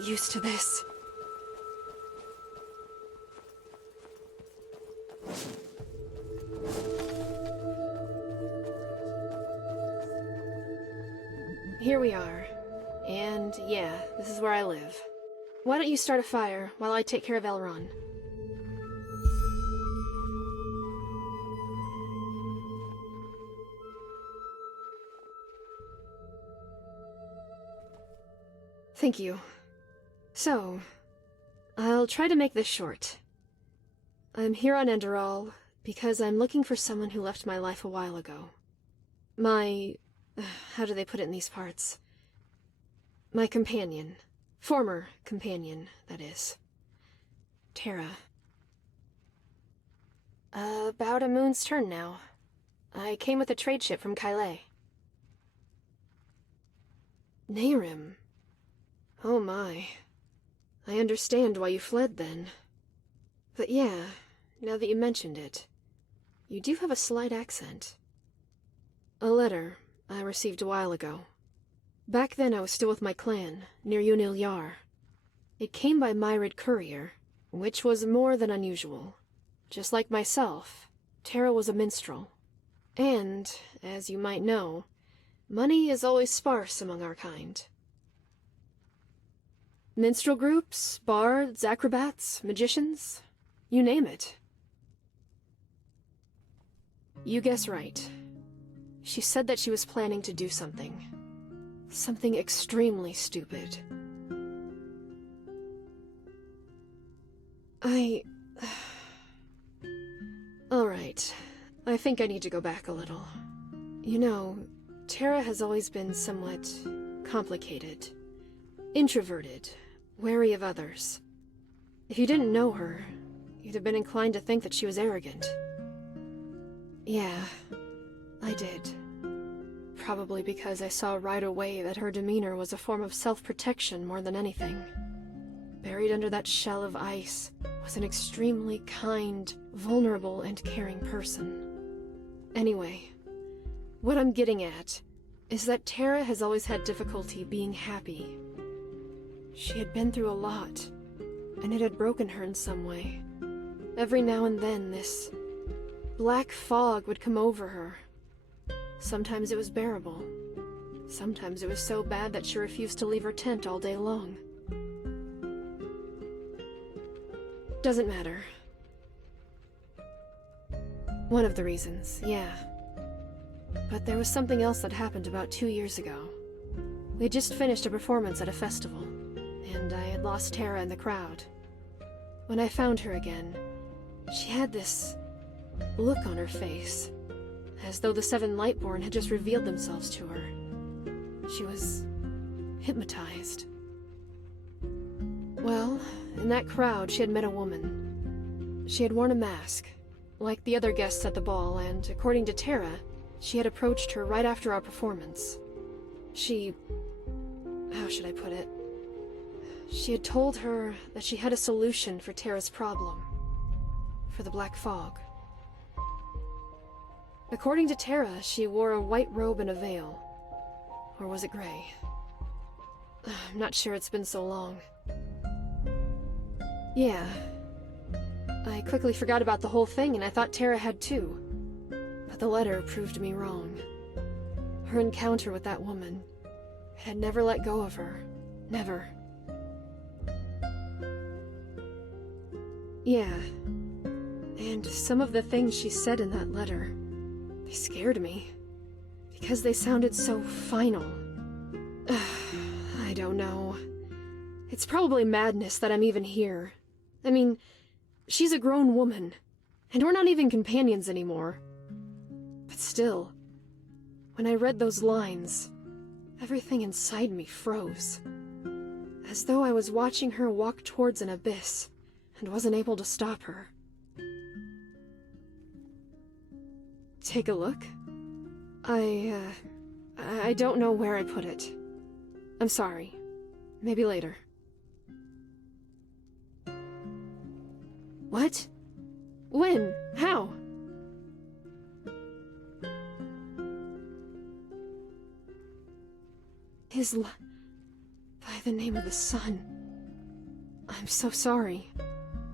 get used to this. Here we are. And yeah, this is where I live. Why don't you start a fire while I take care of Elron? Thank you. So, I'll try to make this short. I'm here on Enderal because I'm looking for someone who left my life a while ago. How do they put it in these parts? My companion. Former companion, that is. Tara. About a moon's turn now. I came with a trade ship from Kylé. Nehrim. Oh my. I understand why you fled then. But yeah, now that you mentioned it, you do have a slight accent. A letter I received a while ago. Back then I was still with my clan, near Unil Yar. It came by Myrid courier, which was more than unusual. Just like myself, Tara was a minstrel. And, as you might know, money is always sparse among our kind. Minstrel groups, bards, acrobats, magicians, you name it. You guess right. She said that she was planning to do something. Something extremely stupid. Alright. I think I need to go back a little. You know, Tara has always been somewhat complicated. Introverted, wary of others. If you didn't know her, you'd have been inclined to think that she was arrogant. Yeah, I did. Probably because I saw right away that her demeanor was a form of self-protection more than anything. Buried under that shell of ice was an extremely kind, vulnerable, and caring person. Anyway, what I'm getting at is that Tara has always had difficulty being happy. She had been through a lot, and it had broken her in some way. Every now and then, this black fog would come over her. Sometimes it was bearable. Sometimes it was so bad that she refused to leave her tent all day long. Doesn't matter. One of the reasons, yeah. But there was something else that happened about 2 years ago. We had just finished a performance at a festival, and I had lost Tara in the crowd. When I found her again, she had this look on her face, as though the Seven Lightborn had just revealed themselves to her. She was hypnotized. Well, in that crowd she had met a woman. She had worn a mask, like the other guests at the ball, and according to Tara, she had approached her right after our performance. How should I put it? She had told her that she had a solution for Tara's problem. For the black fog. According to Tara, she wore a white robe and a veil. Or was it gray? I'm not sure, it's been so long. Yeah. I quickly forgot about the whole thing and I thought Tara had too. But the letter proved me wrong. Her encounter with that woman had never let go of her. Never. Yeah. And some of the things she said in that letter, they scared me. Because they sounded so final. I don't know. It's probably madness that I'm even here. I mean, she's a grown woman, and we're not even companions anymore. But still, when I read those lines, everything inside me froze. As though I was watching her walk towards an abyss, and wasn't able to stop her. Take a look? I don't know where I put it. I'm sorry. Maybe later. What? When? How? By the name of the sun. I'm so sorry.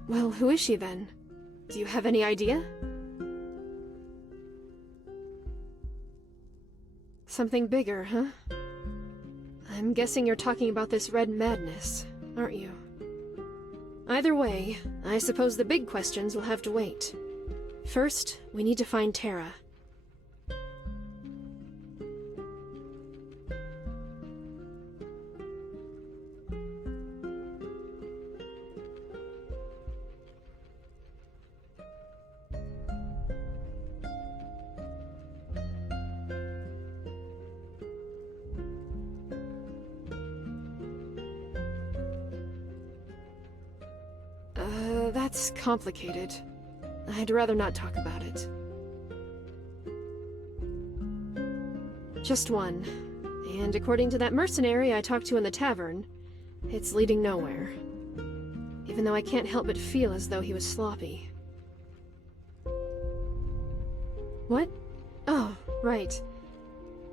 Well, who is she then? Do you have any idea? Something bigger, huh? I'm guessing you're talking about this red madness, aren't you? Either way, I suppose the big questions will have to wait. First, we need to find Tara. That's complicated. I'd rather not talk about it. Just one. And according to that mercenary I talked to in the tavern, it's leading nowhere. Even though I can't help but feel as though he was sloppy. What? Oh, right.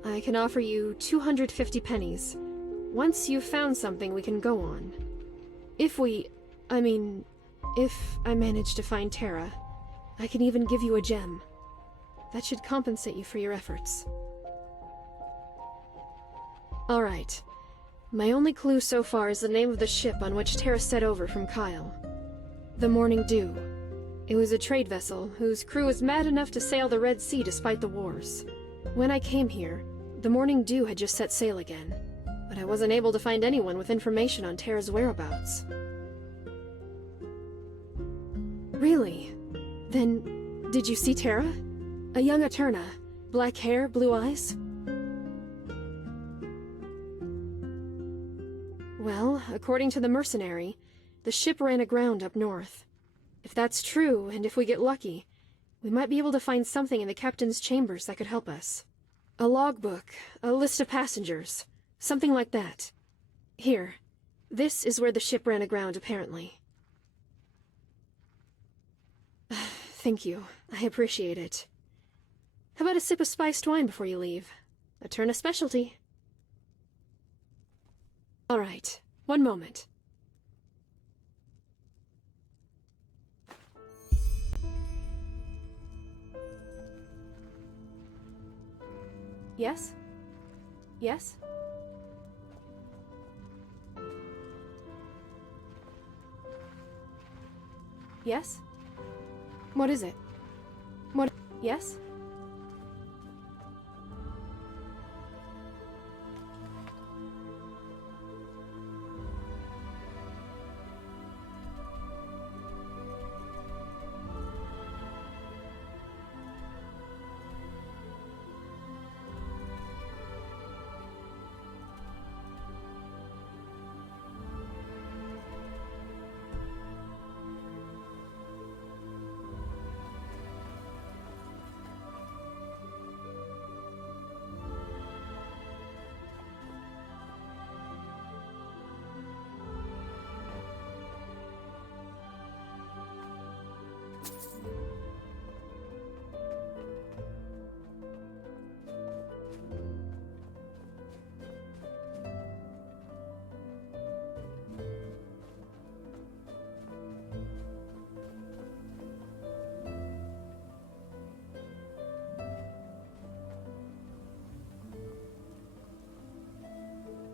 I can offer you 250 pennies. Once you've found something we can go on. If I manage to find Tara, I can even give you a gem. That should compensate you for your efforts. Alright. My only clue so far is the name of the ship on which Tara set over from Kyle. The Morning Dew. It was a trade vessel whose crew was mad enough to sail the Red Sea despite the wars. When I came here, the Morning Dew had just set sail again, but I wasn't able to find anyone with information on Tara's whereabouts. Really? Then, did you see Tara? A young Eterna. Black hair, blue eyes? Well, according to the mercenary, the ship ran aground up north. If that's true, and if we get lucky, we might be able to find something in the captain's chambers that could help us. A logbook, a list of passengers, something like that. Here, this is where the ship ran aground, apparently. Thank you. I appreciate it. How about a sip of spiced wine before you leave? Eterna specialty. All right. One moment. Yes? Yes? Yes? What is it? What? Yes?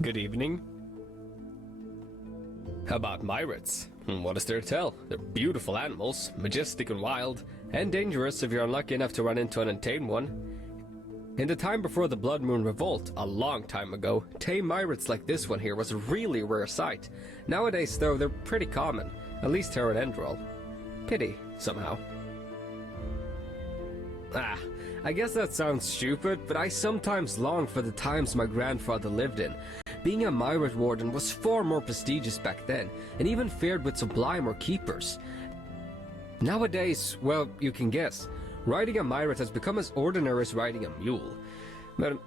Good evening. How about Myrids? What is there to tell? They're beautiful animals, majestic and wild, and dangerous if you're unlucky enough to run into an untamed one. In the time before the Blood Moon Revolt, a long time ago, tame Myrids like this one here was a really rare sight. Nowadays, though, they're pretty common, at least here at Enderal. Pity, somehow. I guess that sounds stupid, but I sometimes long for the times my grandfather lived in. Being a Myrid Warden was far more prestigious back then, and even fared with Sublime or Keepers. Nowadays, well, you can guess. Riding a Myrid has become as ordinary as riding a mule. But,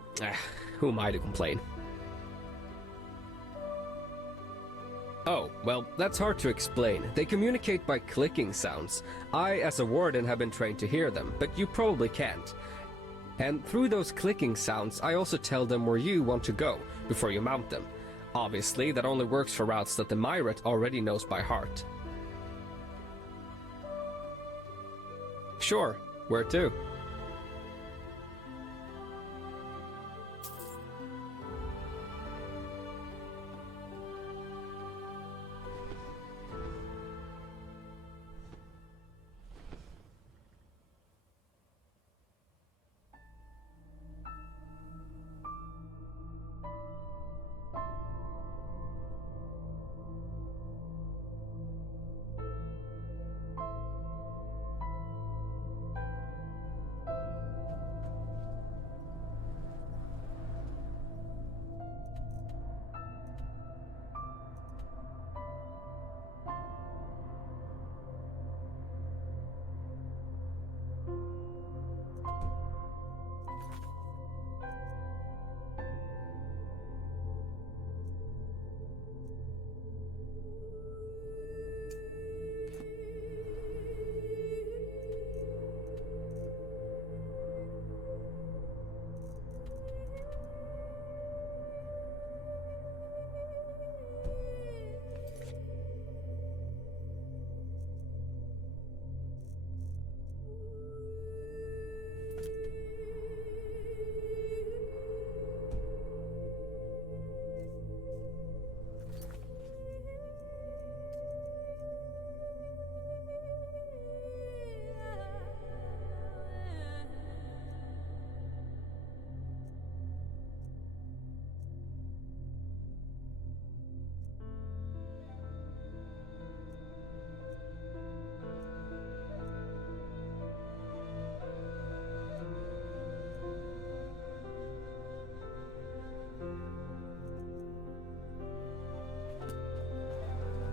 who am I to complain? Oh, well, that's hard to explain. They communicate by clicking sounds. I, as a warden, have been trained to hear them, but you probably can't. And through those clicking sounds, I also tell them where you want to go, before you mount them. Obviously, that only works for routes that the Myret already knows by heart. Sure, where to?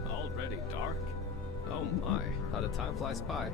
Already dark? Oh my, how the time flies by.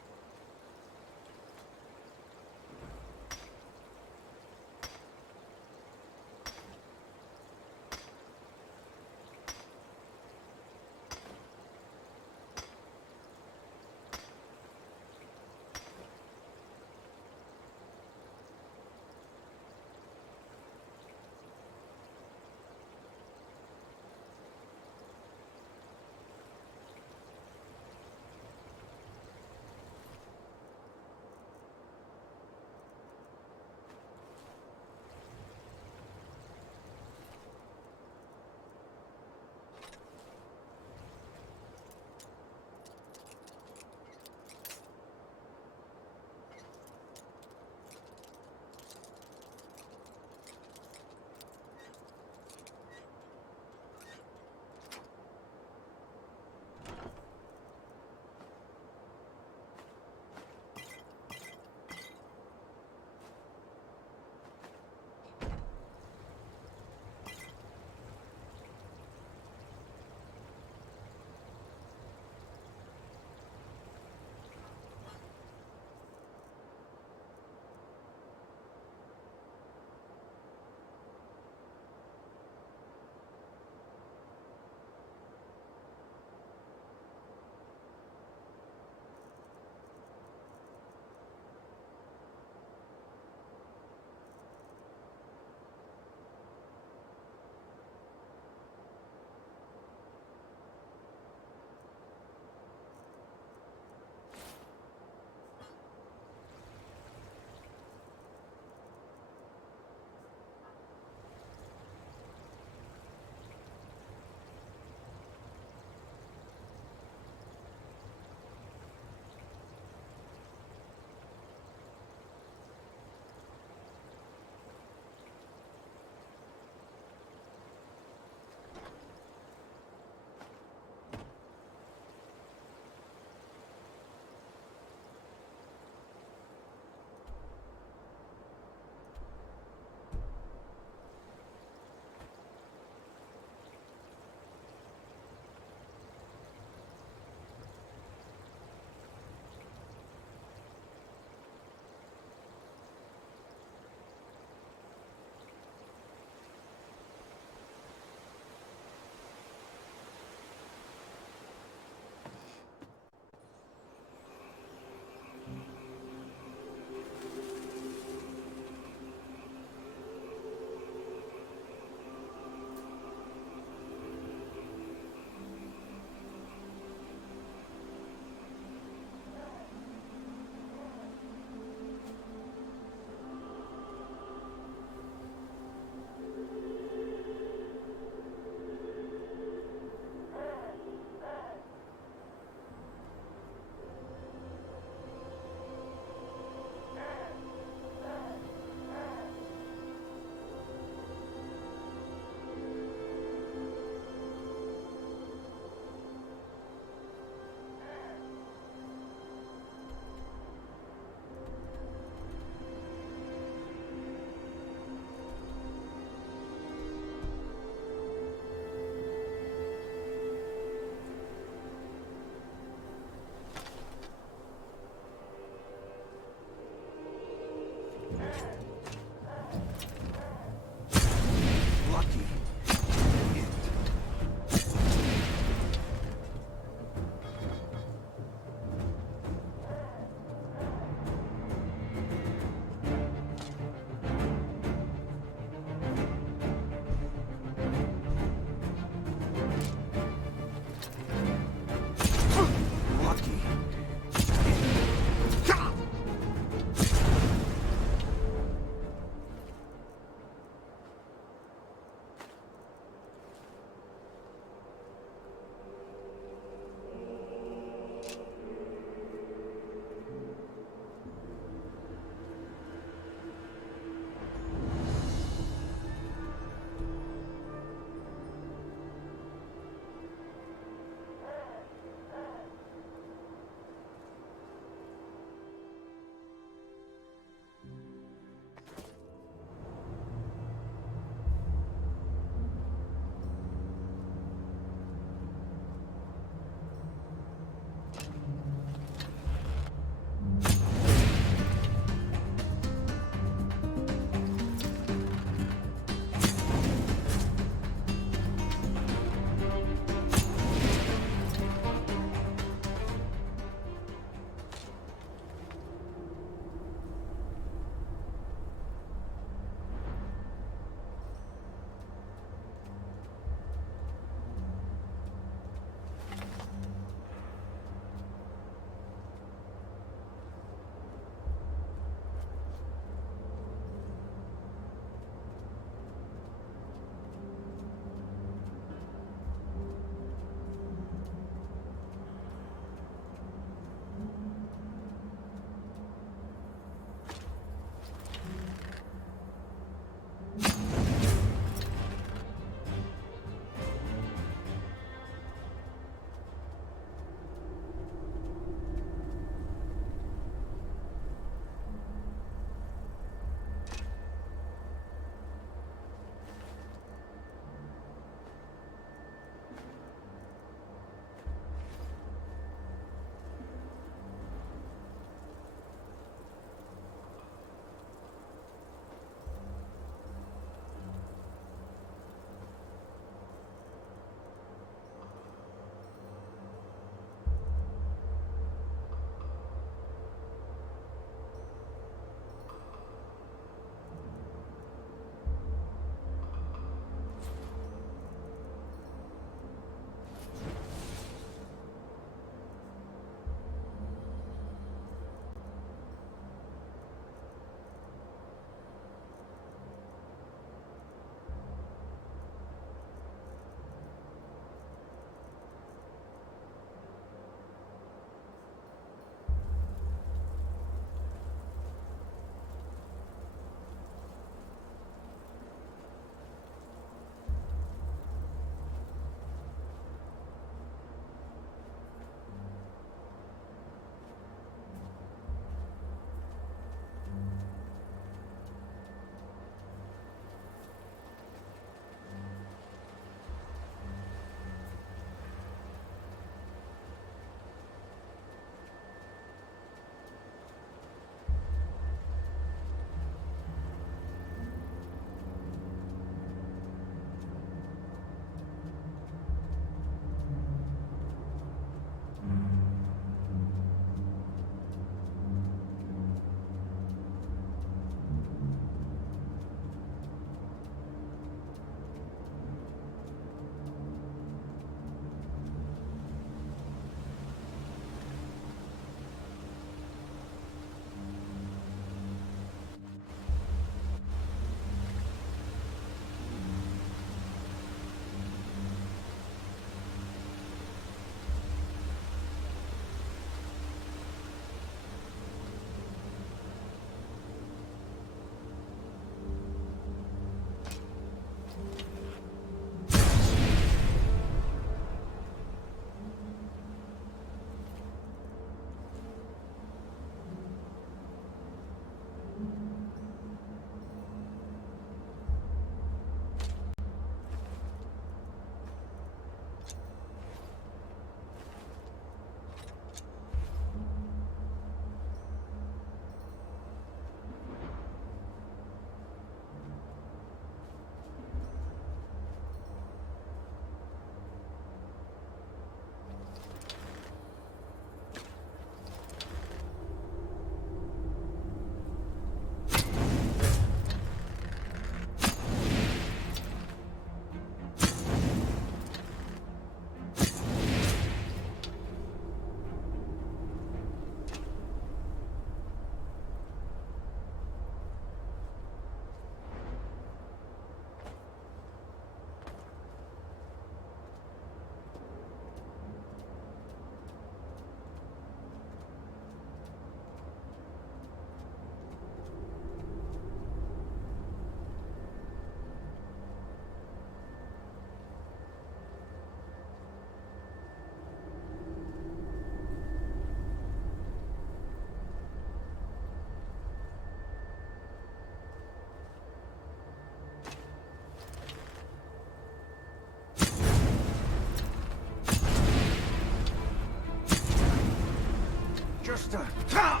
Scrap.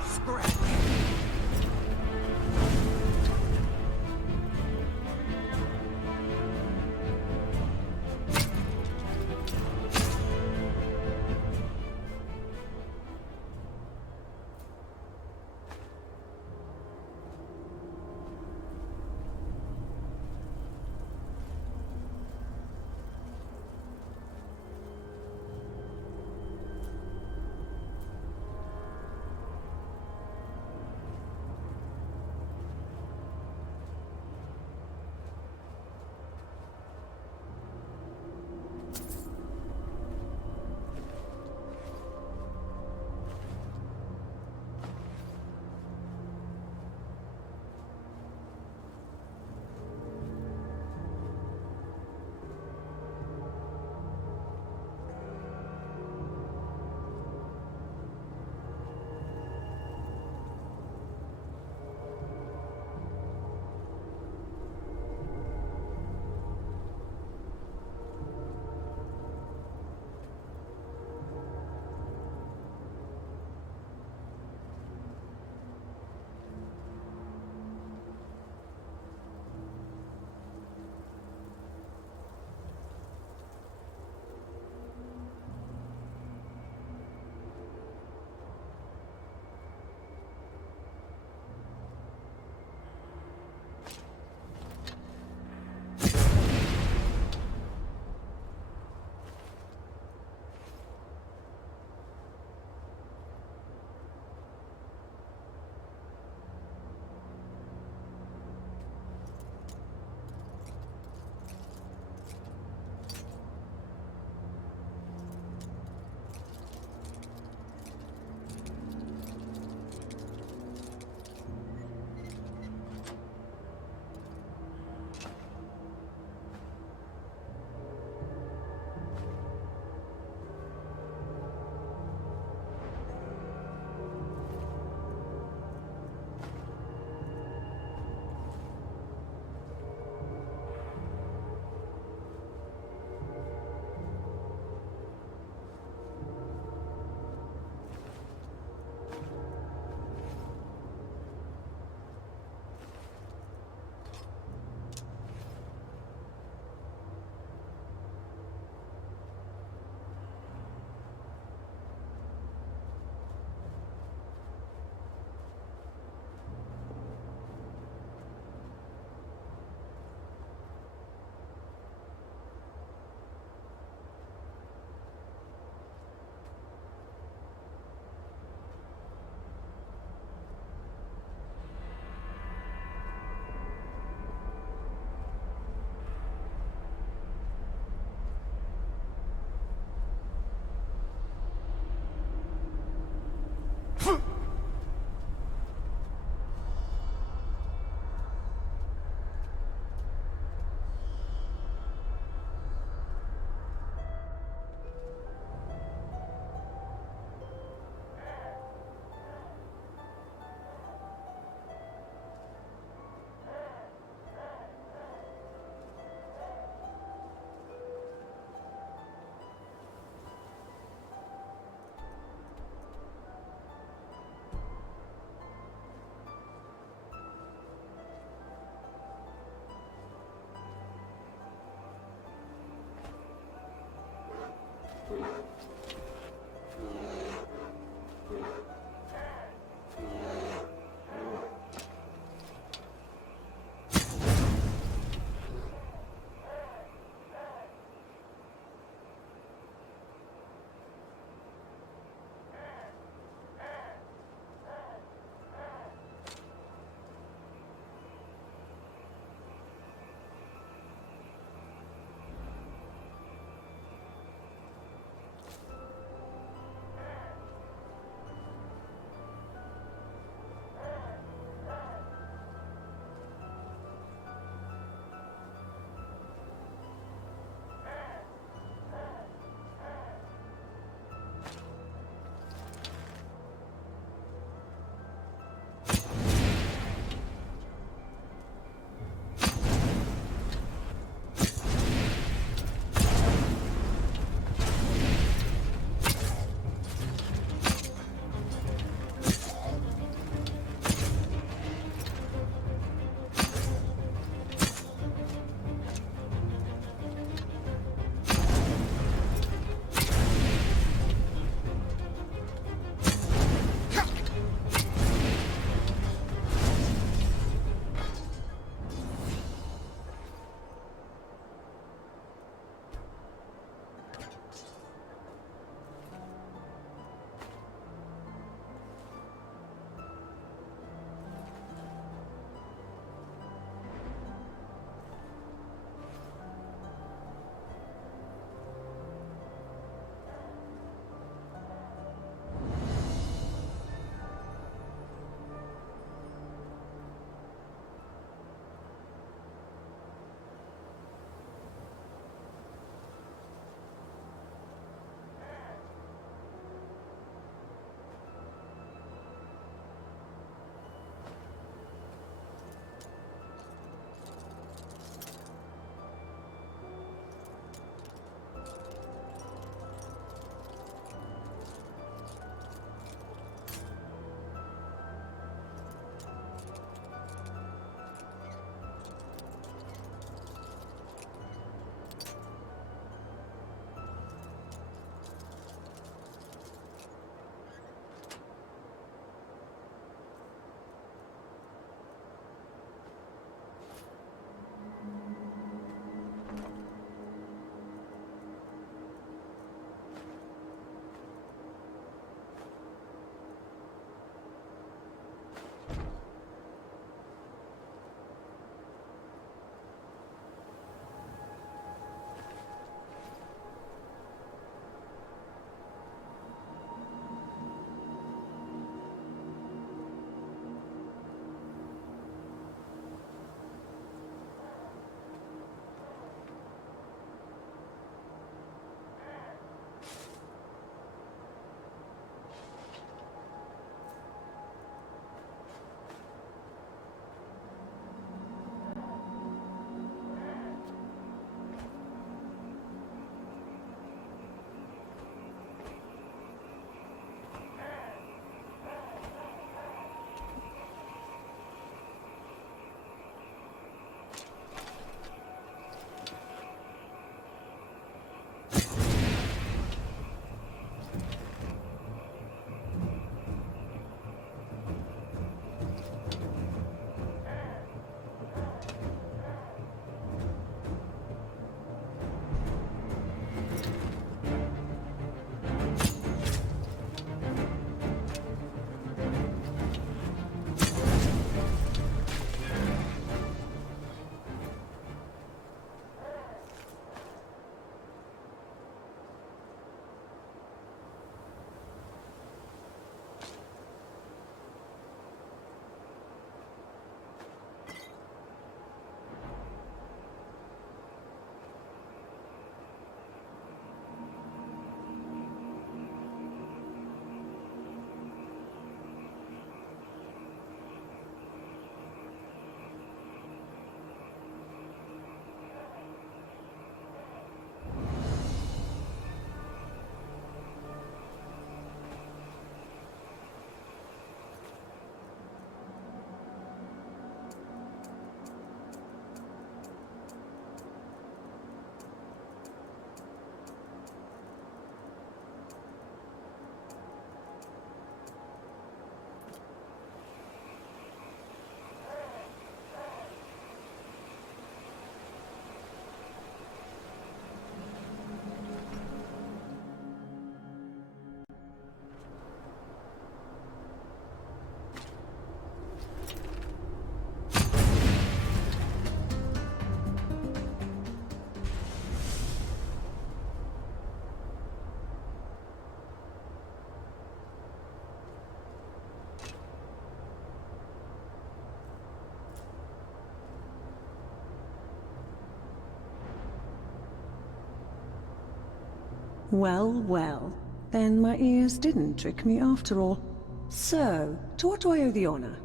Well, well. Then my ears didn't trick me after all. So, to what do I owe the honor?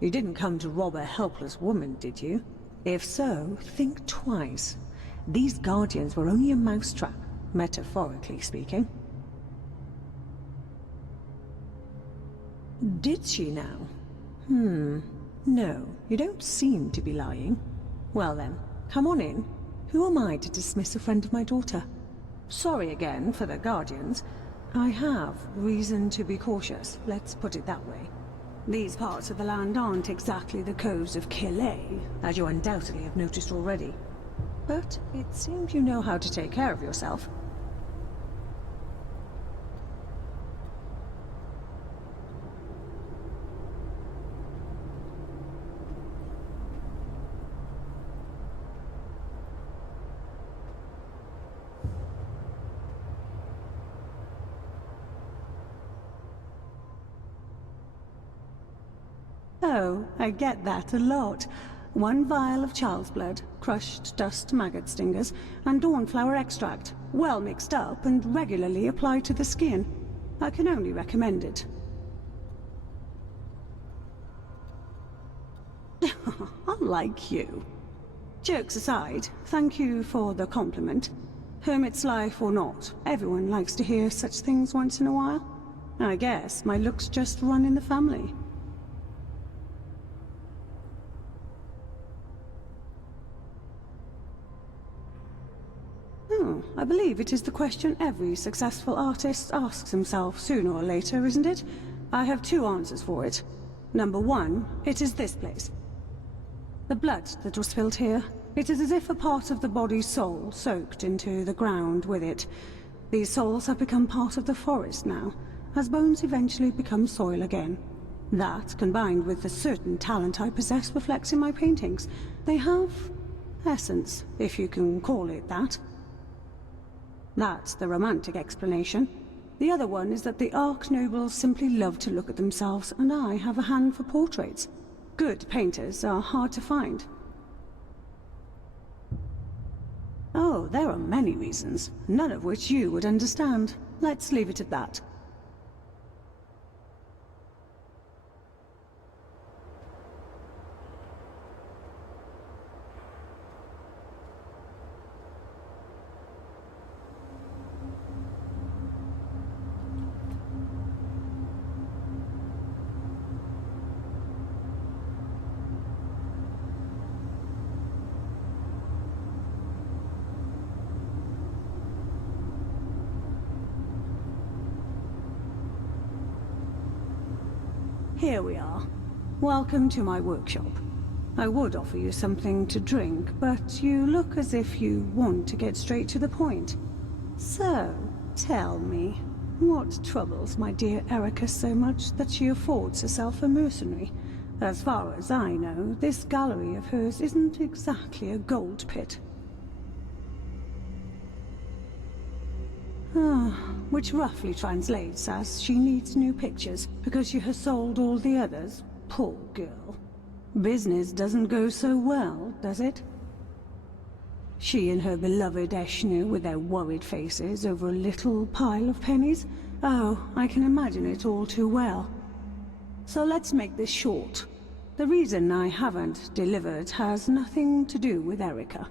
You didn't come to rob a helpless woman, did you? If so, think twice. These guardians were only a mousetrap, metaphorically speaking. Did she now? No, you don't seem to be lying. Well then, come on in. Who am I to dismiss a friend of my daughter? Sorry again for the guardians. I have reason to be cautious, let's put it that way. These parts of the land aren't exactly the coves of Killet, as you undoubtedly have noticed already. But it seems you know how to take care of yourself. Oh, I get that a lot. 1 vial of child's blood, crushed dust maggot stingers, and dawnflower extract, well mixed up and regularly applied to the skin. I can only recommend it. Unlike you. Jokes aside, thank you for the compliment. Hermit's life or not, everyone likes to hear such things once in a while. I guess my looks just run in the family. I believe it is the question every successful artist asks himself sooner or later, isn't it? I have 2 answers for it. Number 1, it is this place. The blood that was spilled here, it is as if a part of the body's soul soaked into the ground with it. These souls have become part of the forest now, as bones eventually become soil again. That, combined with the certain talent I possess, reflects in my paintings. They have essence, if you can call it that. That's the romantic explanation. The other one is that the Ark Nobles simply love to look at themselves, and I have a hand for portraits. Good painters are hard to find. Oh, there are many reasons, none of which you would understand. Let's leave it at that. Here we are. Welcome to my workshop. I would offer you something to drink, but you look as if you want to get straight to the point. So, tell me, what troubles my dear Erica so much that she affords herself a mercenary? As far as I know, this gallery of hers isn't exactly a gold pit. Which roughly translates as she needs new pictures because she has sold all the others. Poor girl. Business doesn't go so well, does it? She and her beloved Eshnu with their worried faces over a little pile of pennies. Oh, I can imagine it all too well. So let's make this short. The reason I haven't delivered has nothing to do with Erica.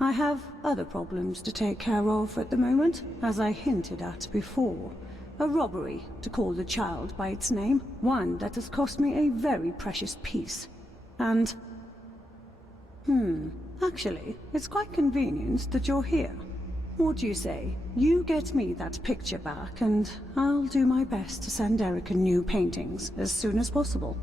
I have other problems to take care of at the moment, as I hinted at before. A robbery, to call the child by its name, one that has cost me a very precious piece. And... actually, it's quite convenient that you're here. What do you say? You get me that picture back, and I'll do my best to send Erica new paintings as soon as possible.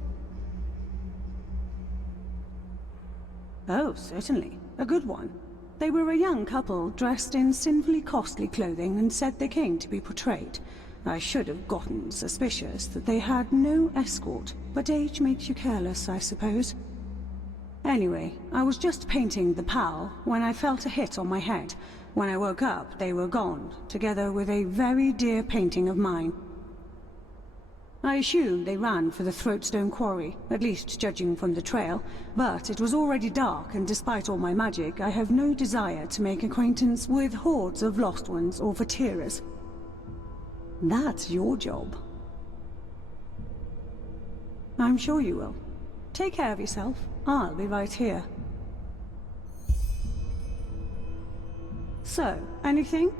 Oh, certainly. A good one. They were a young couple dressed in sinfully costly clothing and said they came to be portrayed. I should have gotten suspicious that they had no escort, but age makes you careless, I suppose. Anyway, I was just painting the pal when I felt a hit on my head. When I woke up, they were gone, together with a very dear painting of mine. I assumed they ran for the Throatstone Quarry, at least judging from the trail, but it was already dark, and despite all my magic, I have no desire to make acquaintance with hordes of lost ones or Vatiras. That's your job. I'm sure you will. Take care of yourself. I'll be right here. So, anything?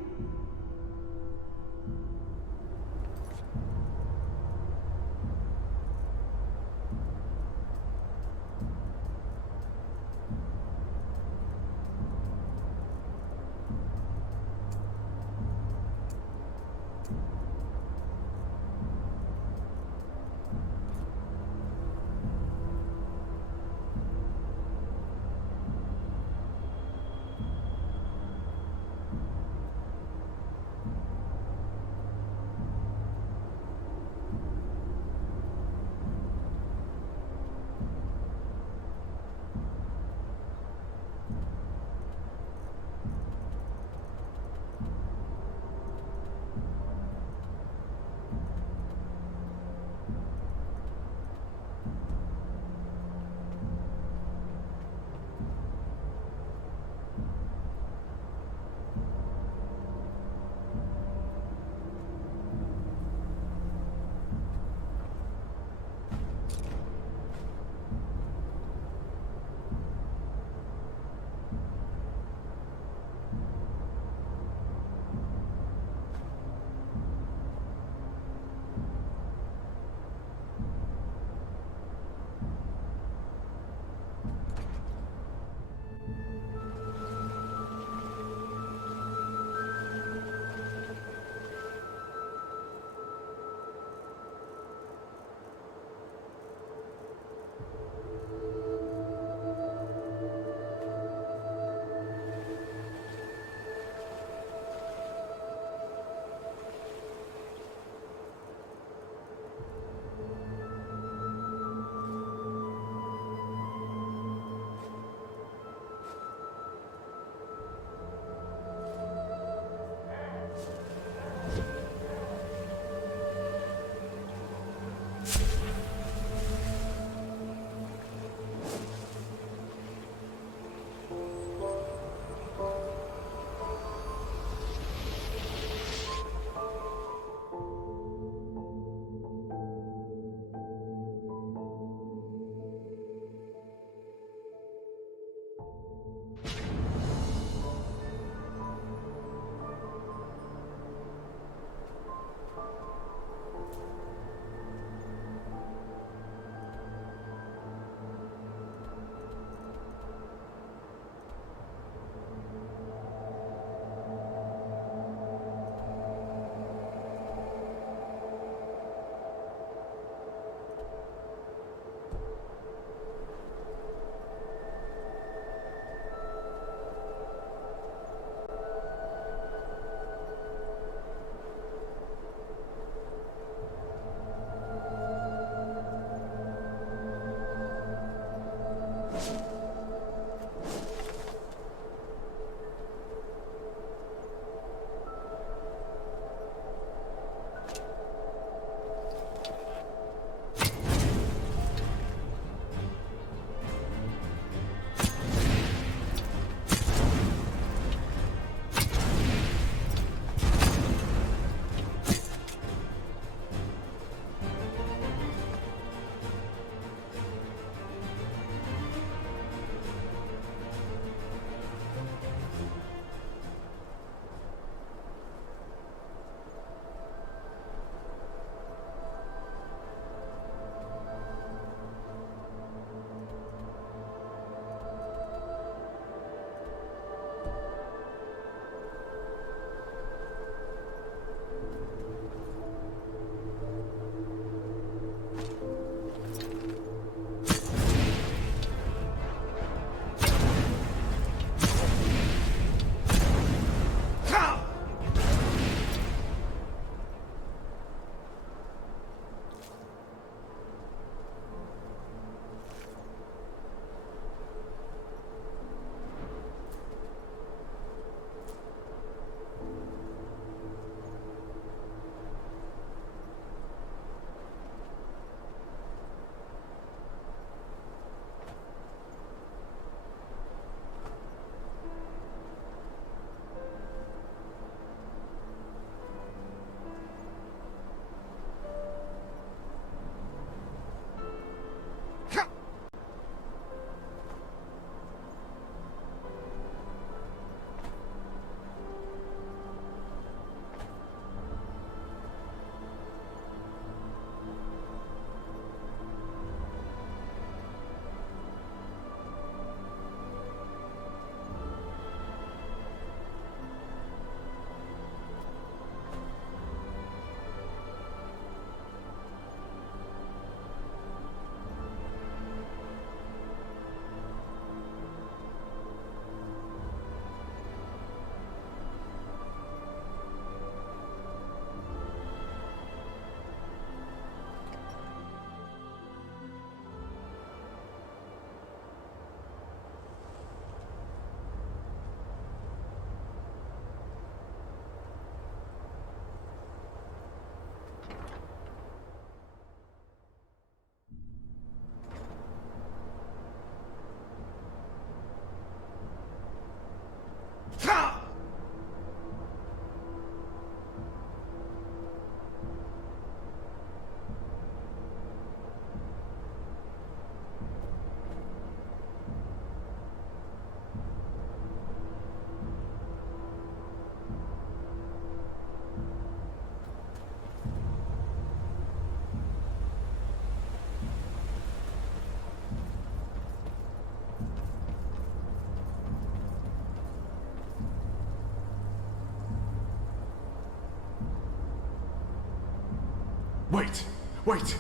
Wait!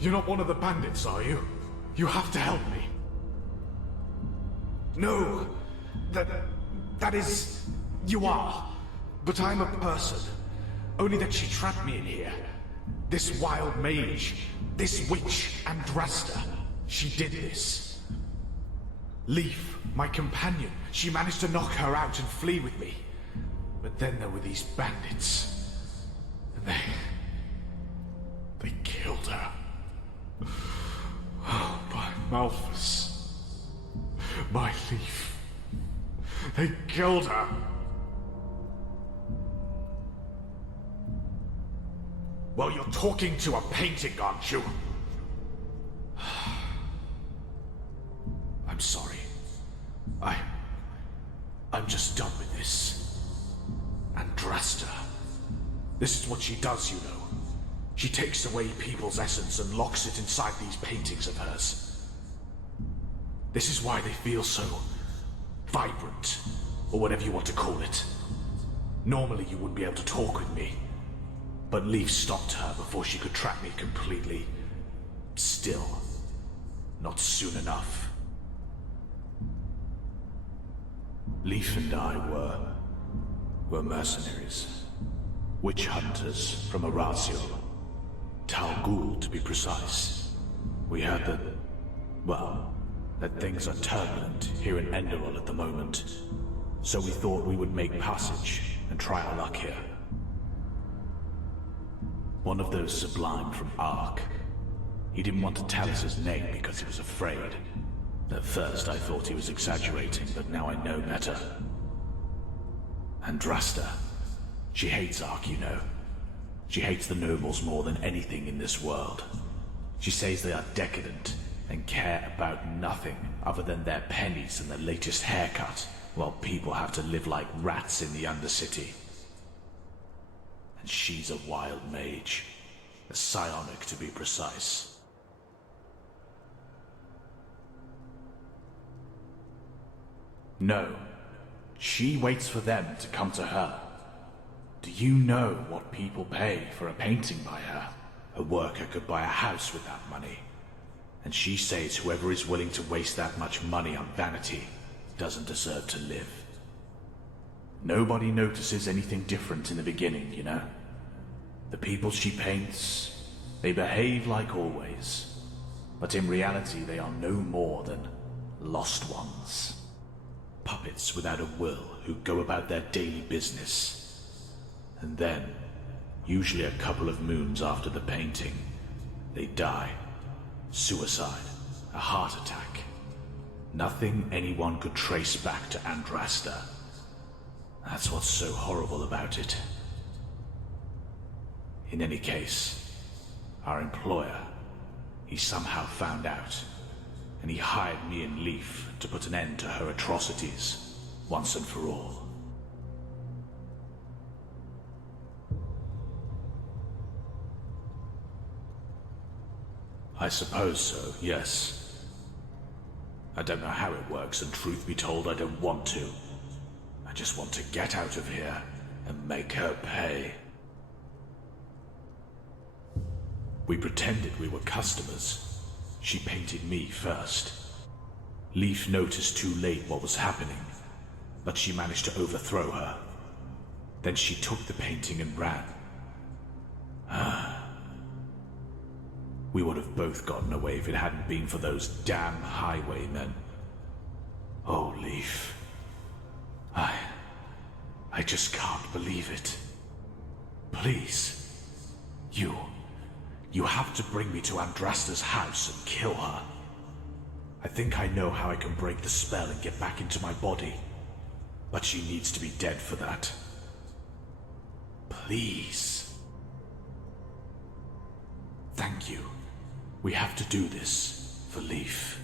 You're not one of the bandits, are you? You have to help me. No! That is... You are. But I'm a person. Only that she trapped me in here. This wild mage, this witch, Andrasta. She did this. Leaf, my companion, she managed to knock her out and flee with me. But then there were these bandits. And they killed her. Oh, my Malphus. My Leaf. They killed her. Well, you're talking to a painting, aren't you? I'm sorry. I'm just done with this. Andrasta. This is what she does, you know. She takes away people's essence and locks it inside these paintings of hers. This is why they feel so vibrant, or whatever you want to call it. Normally you wouldn't be able to talk with me, but Leaf stopped her before she could trap me completely. Still, not soon enough. Leaf and I were mercenaries. Witch hunters from Orazio. Tal Ghul, to be precise. We heard that things are turbulent here in Enderal at the moment. So we thought we would make passage and try our luck here. One of those Sublime from Ark. He didn't want to tell us his name because he was afraid. At first I thought he was exaggerating, but now I know better. Andrasta. She hates Ark, you know. She hates the nobles more than anything in this world. She says they are decadent and care about nothing other than their pennies and the latest haircut, while people have to live like rats in the Undercity. And she's a wild mage. A psionic, to be precise. No. She waits for them to come to her. Do you know what people pay for a painting by her? A worker could buy a house with that money. And she says whoever is willing to waste that much money on vanity doesn't deserve to live. Nobody notices anything different in the beginning, you know? The people she paints, they behave like always. But in reality, they are no more than lost ones. Puppets without a will who go about their daily business. And then, usually a couple of moons after the painting, they die. Suicide, a heart attack. Nothing anyone could trace back to Andrasta. That's what's so horrible about it. In any case, our employer, he somehow found out, and he hired me and Leaf to put an end to her atrocities, once and for all. I suppose so, yes. I don't know how it works, and truth be told, I don't want to. I just want to get out of here and make her pay. We pretended we were customers. She painted me first. Leaf noticed too late what was happening, but she managed to overthrow her. Then she took the painting and ran. We would have both gotten away if it hadn't been for those damn highwaymen. Oh, Leaf. I just can't believe it. Please. You have to bring me to Andrasta's house and kill her. I think I know how I can break the spell and get back into my body. But she needs to be dead for that. Please. Thank you. We have to do this for Leaf.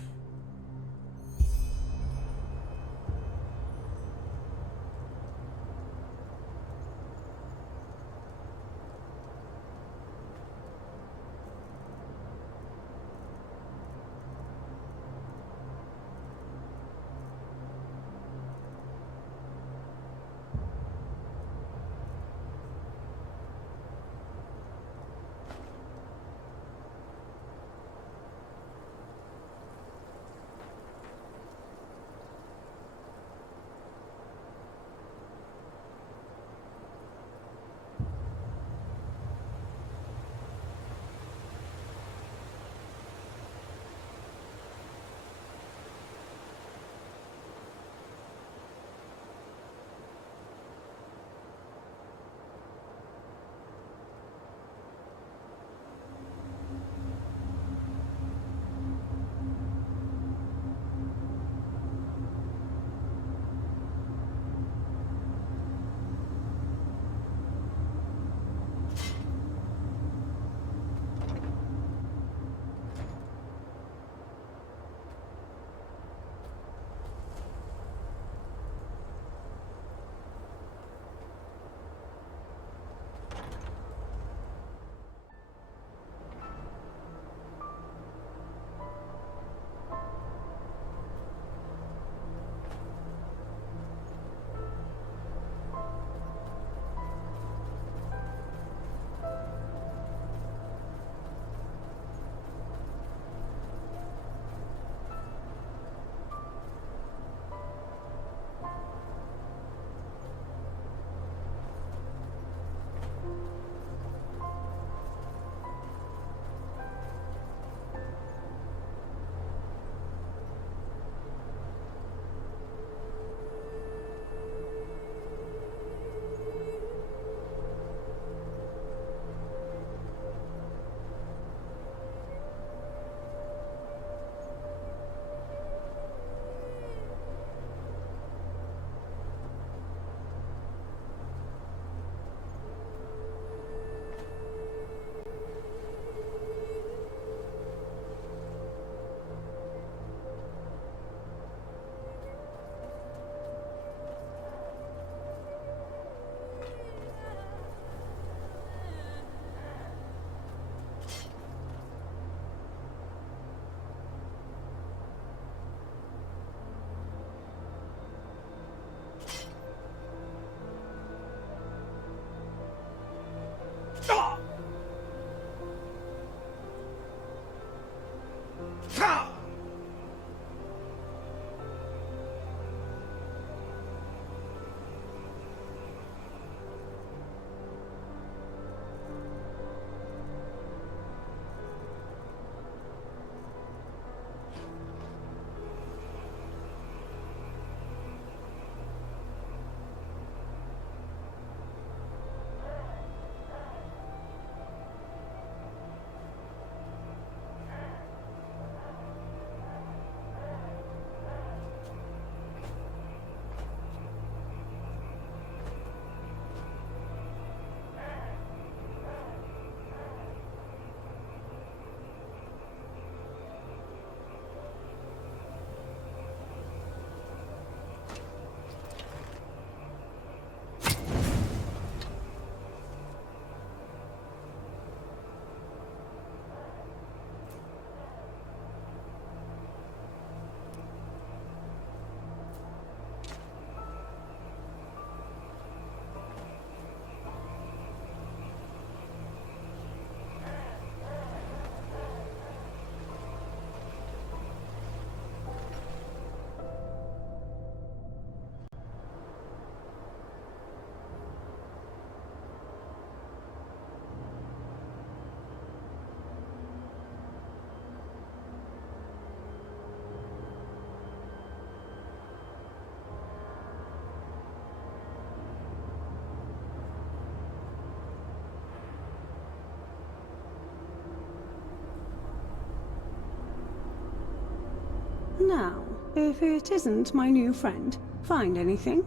Now, if it isn't my new friend, find anything?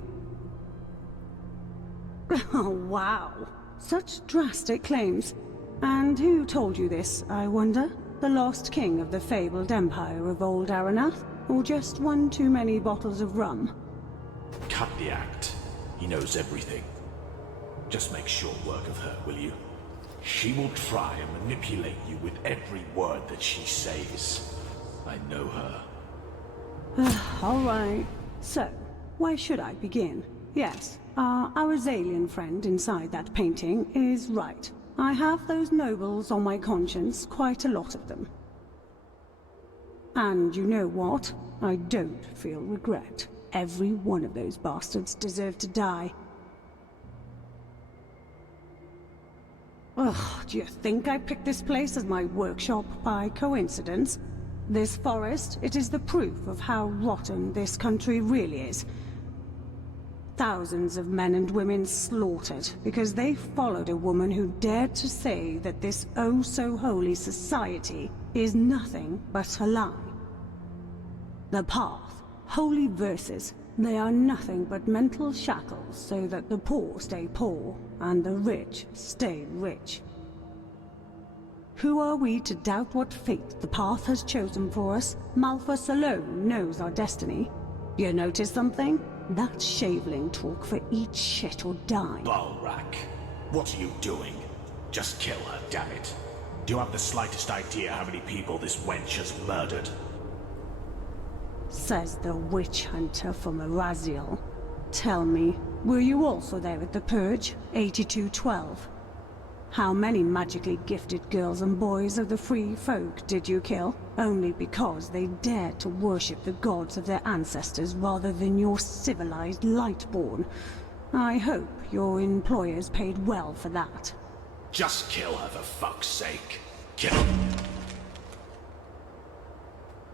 Oh, wow. Such drastic claims. And who told you this, I wonder? The lost king of the fabled empire of old Aranath? Or just one too many bottles of rum? Cut the act. He knows everything. Just make short work of her, will you? She will try and manipulate you with every word that she says. I know her. All right. So, where should I begin? Yes, our Zalian friend inside that painting is right. I have those nobles on my conscience, quite a lot of them. And you know what? I don't feel regret. Every one of those bastards deserved to die. Ugh, do you think I picked this place as my workshop by coincidence? This forest, it is the proof of how rotten this country really is. Thousands of men and women slaughtered because they followed a woman who dared to say that this oh-so-holy society is nothing but a lie. The path, holy verses, they are nothing but mental shackles so that the poor stay poor and the rich stay rich. Who are we to doubt what fate the path has chosen for us? Malphas alone knows our destiny. You notice something? That's shaveling talk for eat shit or die. Balrak, what are you doing? Just kill her, damn it. Do you have the slightest idea how many people this wench has murdered? Says the witch hunter from Araziel. Tell me, were you also there at the Purge, 8212? How many magically gifted girls and boys of the free folk did you kill? Only because they dared to worship the gods of their ancestors rather than your civilized Lightborn. I hope your employers paid well for that. Just kill her for fuck's sake. Kill her.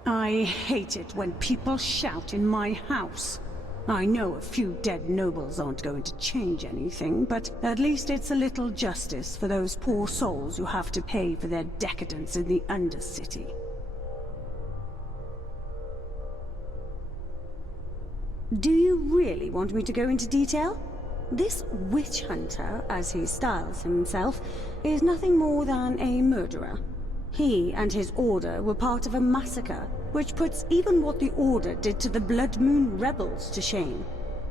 I hate it when people shout in my house. I know a few dead nobles aren't going to change anything, but at least it's a little justice for those poor souls who have to pay for their decadence in the Undercity. Do you really want me to go into detail? This witch hunter, as he styles himself, is nothing more than a murderer. He and his order were part of a massacre, which puts even what the order did to the Blood Moon rebels to shame.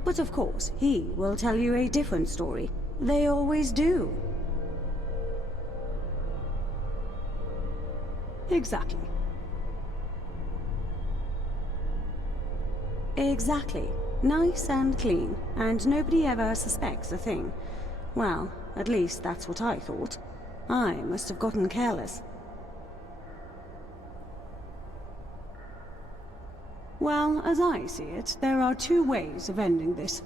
But of course, he will tell you a different story. They always do. Exactly. Exactly. Nice and clean, and nobody ever suspects a thing. Well, at least that's what I thought. I must have gotten careless. Well, as I see it, there are two ways of ending this.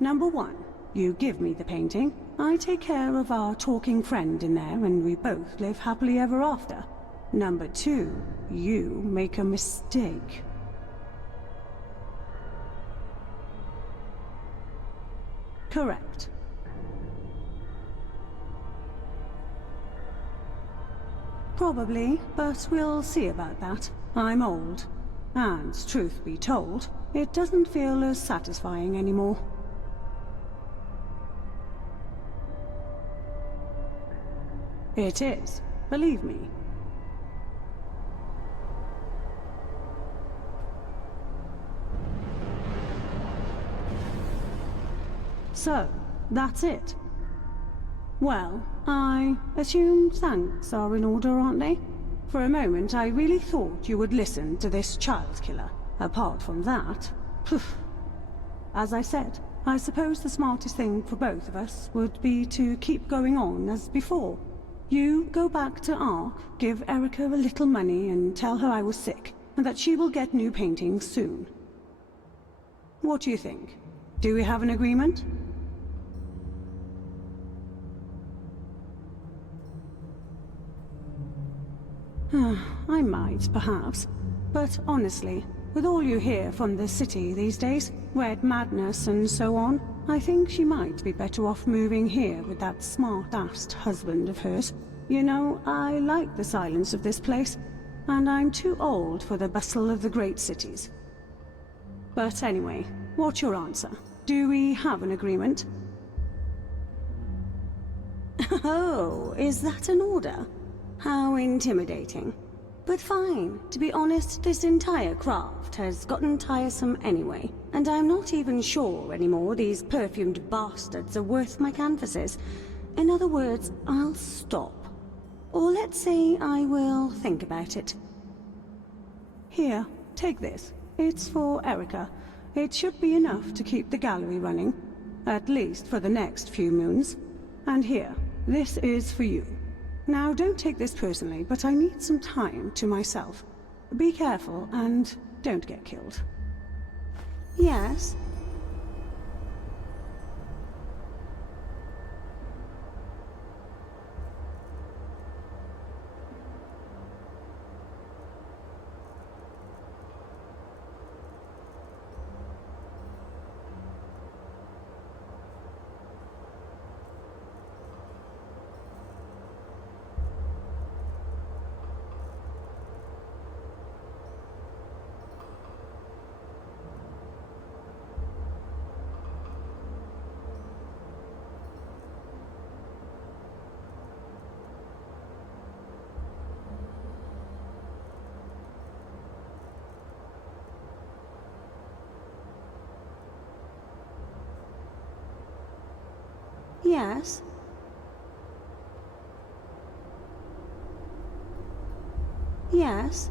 Number one, you give me the painting, I take care of our talking friend in there, and we both live happily ever after. Number two, you make a mistake. Correct. Probably, but we'll see about that. I'm old. And, truth be told, it doesn't feel as satisfying anymore. It is, believe me. So, that's it. Well, I assume thanks are in order, aren't they? For a moment, I really thought you would listen to this child killer. Apart from that, poof. As I said, I suppose the smartest thing for both of us would be to keep going on as before. You go back to Ark, give Erica a little money and tell her I was sick, and that she will get new paintings soon. What do you think? Do we have an agreement? I might, perhaps. But honestly, with all you hear from the city these days, red madness and so on, I think she might be better off moving here with that smart-assed husband of hers. You know, I like the silence of this place. and I'm too old for the bustle of the great cities. But anyway, what's your answer? Do we have an agreement? Oh, is that an order? How intimidating. But fine. To be honest, this entire craft has gotten tiresome anyway. And I'm not even sure anymore these perfumed bastards are worth my canvases. In other words, I'll stop. Or let's say I will think about it. Here, take this. It's for Erica. It should be enough to keep the gallery running. At least for the next few moons. And here, this is for you. Now, don't take this personally, but I need some time to myself. Be careful and don't get killed. Yes? Yes? Yes?